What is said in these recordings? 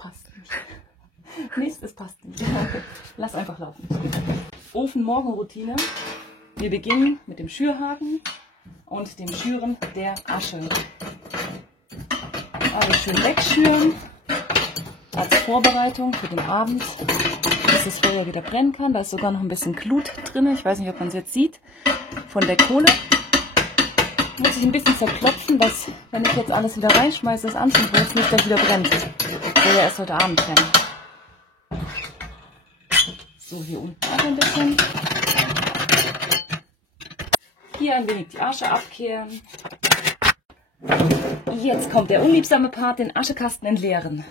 passt nicht. Mist, es passt nicht. Lass einfach laufen. Ofen-Morgenroutine. Wir beginnen mit dem Schürhaken und dem Schüren der Asche. Alles schön wegschüren als Vorbereitung für den Abend, dass das Feuer wieder brennen kann. Da ist sogar noch ein bisschen Glut drin. Ich weiß nicht, ob man es jetzt sieht, von der Kohle. Muss ich ein bisschen zerklopfen, dass, wenn ich jetzt alles wieder reinschmeiße, das Anzündholz nicht gleich wieder brennt. Das soll ja erst heute Abend brennen. So, hier unten auch ein bisschen. Hier ein wenig die Asche abkehren. Jetzt kommt der unliebsame Part, den Aschekasten entleeren.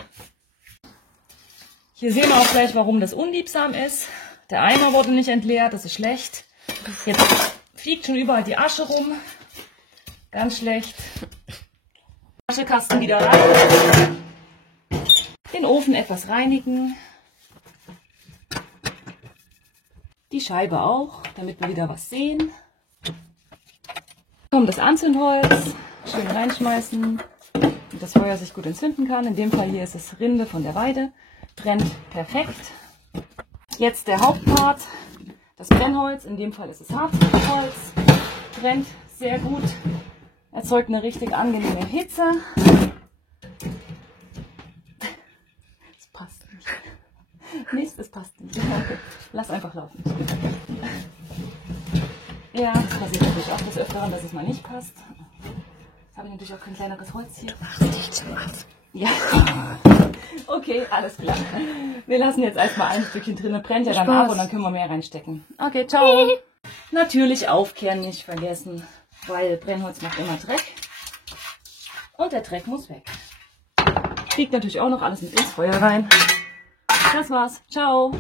Hier sehen wir auch gleich, warum das unliebsam ist. Der Eimer wurde nicht entleert, das ist schlecht. Jetzt fliegt schon überall die Asche rum. Ganz schlecht. Aschekasten wieder rein. Den Ofen etwas reinigen. Die Scheibe auch, damit wir wieder was sehen. Kommt das Anzündholz. Schön reinschmeißen, damit das Feuer sich gut entzünden kann. In dem Fall hier ist es Rinde von der Weide. Brennt perfekt. Jetzt der Hauptpart, das Brennholz. In dem Fall ist es Harzholz. Brennt sehr gut. Erzeugt eine richtig angenehme Hitze. Es passt nicht. Mist, es passt nicht. Lass einfach laufen. Ja, das passiert natürlich auch des Öfteren, dass es mal nicht passt. Jetzt habe ich natürlich auch kein kleineres Holz hier. Mach dich zu was. Ja. Okay, alles klar. Wir lassen jetzt erstmal ein Stückchen drin, brennt ja dann Spaß. ab und dann können wir mehr reinstecken. Okay, ciao. Natürlich aufkehren nicht vergessen, weil Brennholz macht immer Dreck. Und der Dreck muss weg. Kriegt natürlich auch noch alles mit ins Feuer rein. Das war's. Ciao.